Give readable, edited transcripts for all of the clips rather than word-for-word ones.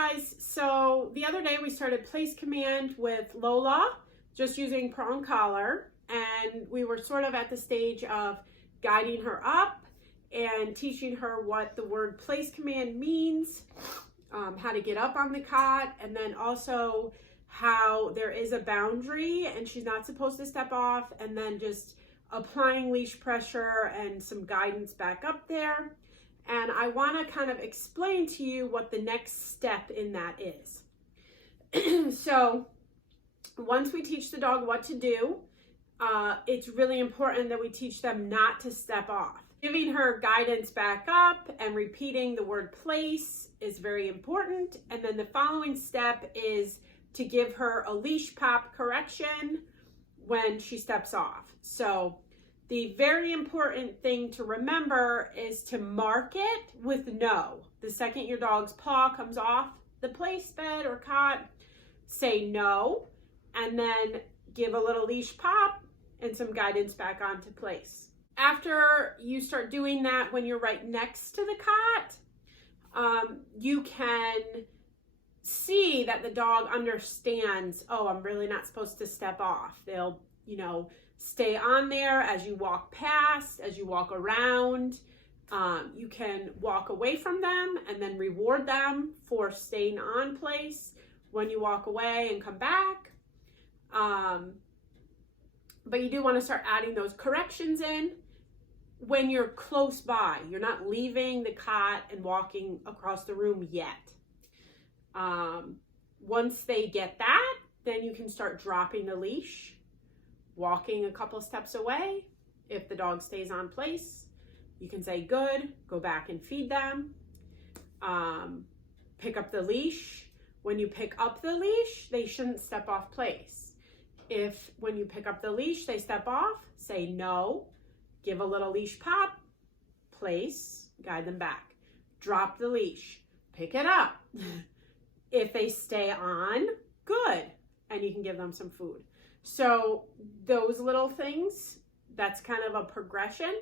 guys, so the other day we started place command with Lola, just using prong collar, and we were sort of at the stage of guiding her up and teaching her what the word place command means, how to get up on the cot, and then also how there is a boundary and she's not supposed to step off, and then just applying leash pressure and some guidance back up there. And I want to kind of explain to you what the next step in that is. So once we teach the dog what to do, it's really important that we teach them not to step off. Giving her guidance back up and repeating the word place is very important. And then the following step is to give her a leash pop correction when she steps off. So the very important thing to remember is to mark it with no. The second your dog's paw comes off the place bed or cot, say no, and then give a little leash pop and some guidance back onto place. After you start doing that, when you're right next to the cot, you can see that the dog understands, oh, I'm really not supposed to step off. They'll, stay on there as you walk past, as you walk around. You can walk away from them and then reward them for staying on place when you walk away and come back. But you do want to start adding those corrections in when you're close by. You're not leaving the cot and walking across the room yet. Once they get that, then you can start dropping the leash, walking a couple steps away. If the dog stays on place, you can say good, go back and feed them. Pick up the leash. When you pick up the leash, they shouldn't step off place. If when you pick up the leash, they step off, say no, give a little leash pop, place, guide them back. Drop the leash, pick it up. If they stay on, good, and you can give them some food. So those little things, that's kind of a progression.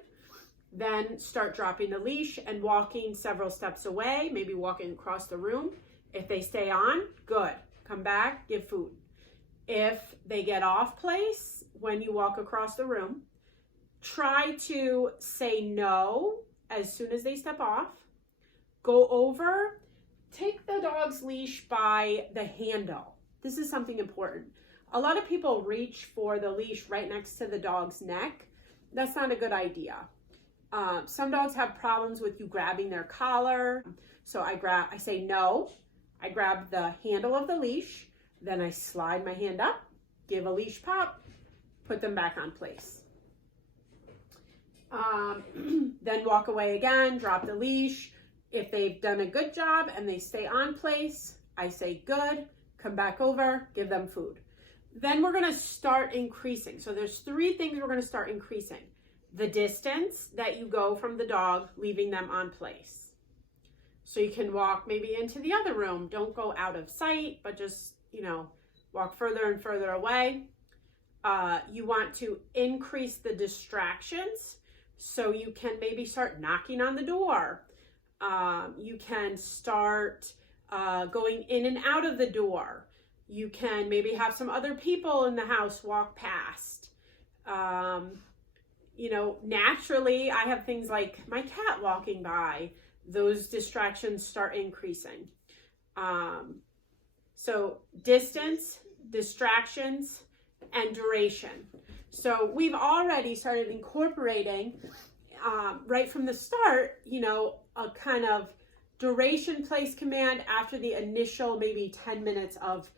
Then start dropping the leash and walking several steps away, maybe walking across the room. If they stay on, good. Come back, give food. If they get off place when you walk across the room, try to say no as soon as they step off. Go over, take the dog's leash by the handle. This is something important. A lot of people reach for the leash right next to the dog's neck. That's not a good idea. Some dogs have problems with you grabbing their collar. So I say no. I grab the handle of the leash, then I slide my hand up, give a leash pop, put them back on place. Then walk away again, drop the leash. If they've done a good job and they stay on place, I say good, come back over, give them food. Then we're gonna start increasing. So there's 3 things we're gonna start increasing. The distance that you go from the dog, leaving them on place. So you can walk maybe into the other room. Don't go out of sight, but just, walk further and further away. You want to increase the distractions. So you can maybe start knocking on the door. You can start going in and out of the door. You can maybe have some other people in the house walk past. Naturally, I have things like my cat walking by. Those distractions start increasing. So distance, distractions, and duration. So we've already started incorporating right from the start, a kind of duration place command after the initial maybe 10 minutes of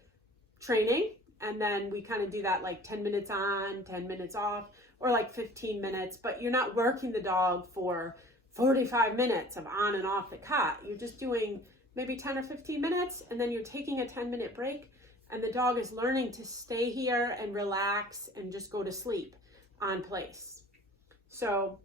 training. And then we kind of do that like 10 minutes on, 10 minutes off, or like 15 minutes, but you're not working the dog for 45 minutes of on and off the cot. You're just doing maybe 10 or 15 minutes, and then you're taking a 10-minute break, and the dog is learning to stay here and relax and just go to sleep on place. So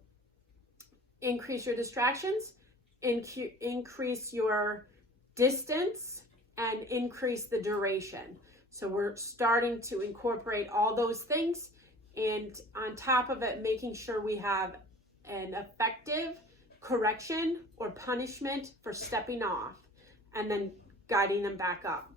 increase your distractions, increase your distance, and increase the duration. So we're starting to incorporate all those things, and on top of it, making sure we have an effective correction or punishment for stepping off, and then guiding them back up.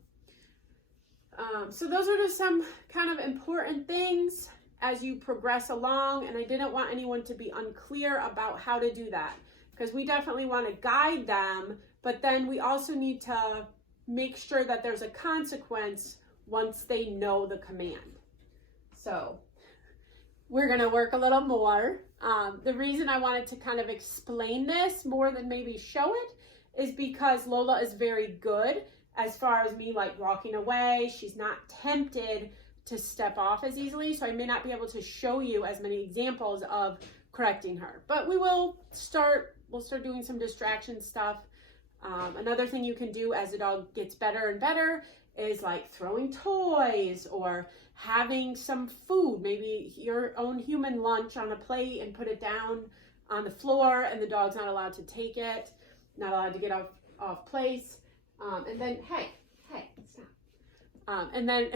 So those are just some kind of important things as you progress along, and I didn't want anyone to be unclear about how to do that, because we definitely want to guide them, but then we also need to make sure that there's a consequence once they know the command. So we're going to work a little more. The reason I wanted to kind of explain this more than maybe show it is because Lola is very good as far as me like walking away. She's not tempted to step off as easily, so I may not be able to show you as many examples of correcting her, but we'll start doing some distraction stuff. Another thing you can do as the dog gets better and better is like throwing toys or having some food, maybe your own human lunch on a plate and put it down on the floor, and the dog's not allowed to take it, not allowed to get off place. And then, hey, stop. And then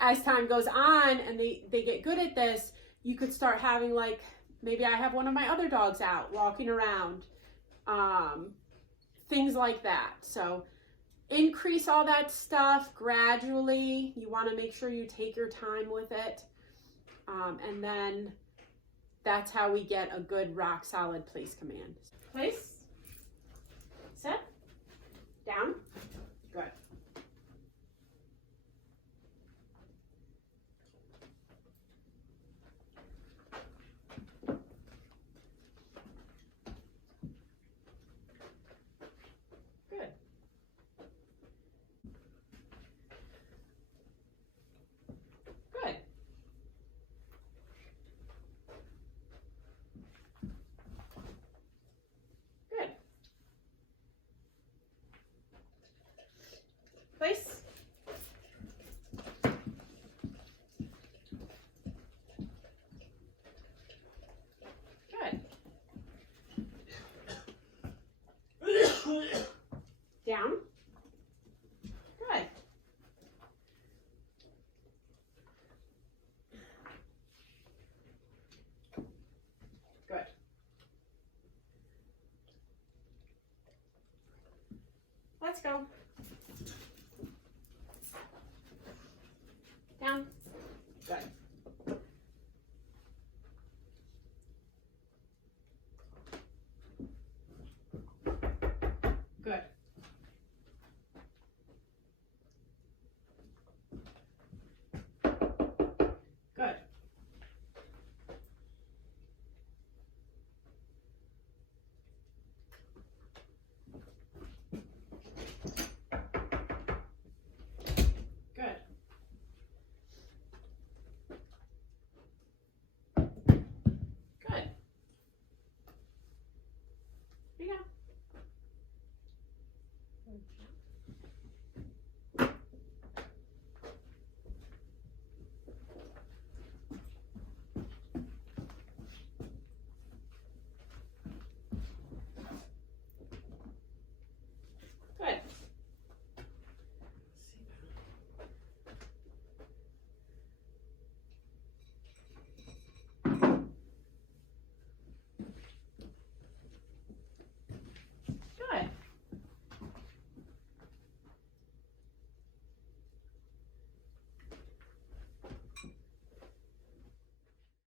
as time goes on and they get good at this, you could start having like, maybe I have one of my other dogs out walking around, things like that. So increase all that stuff gradually. You want to make sure you take your time with it. And then that's how we get a good rock solid place command. Place, set, down, good. Good. Good. Good. Place. Good. Down. Good. Good. Let's go. Down. Good.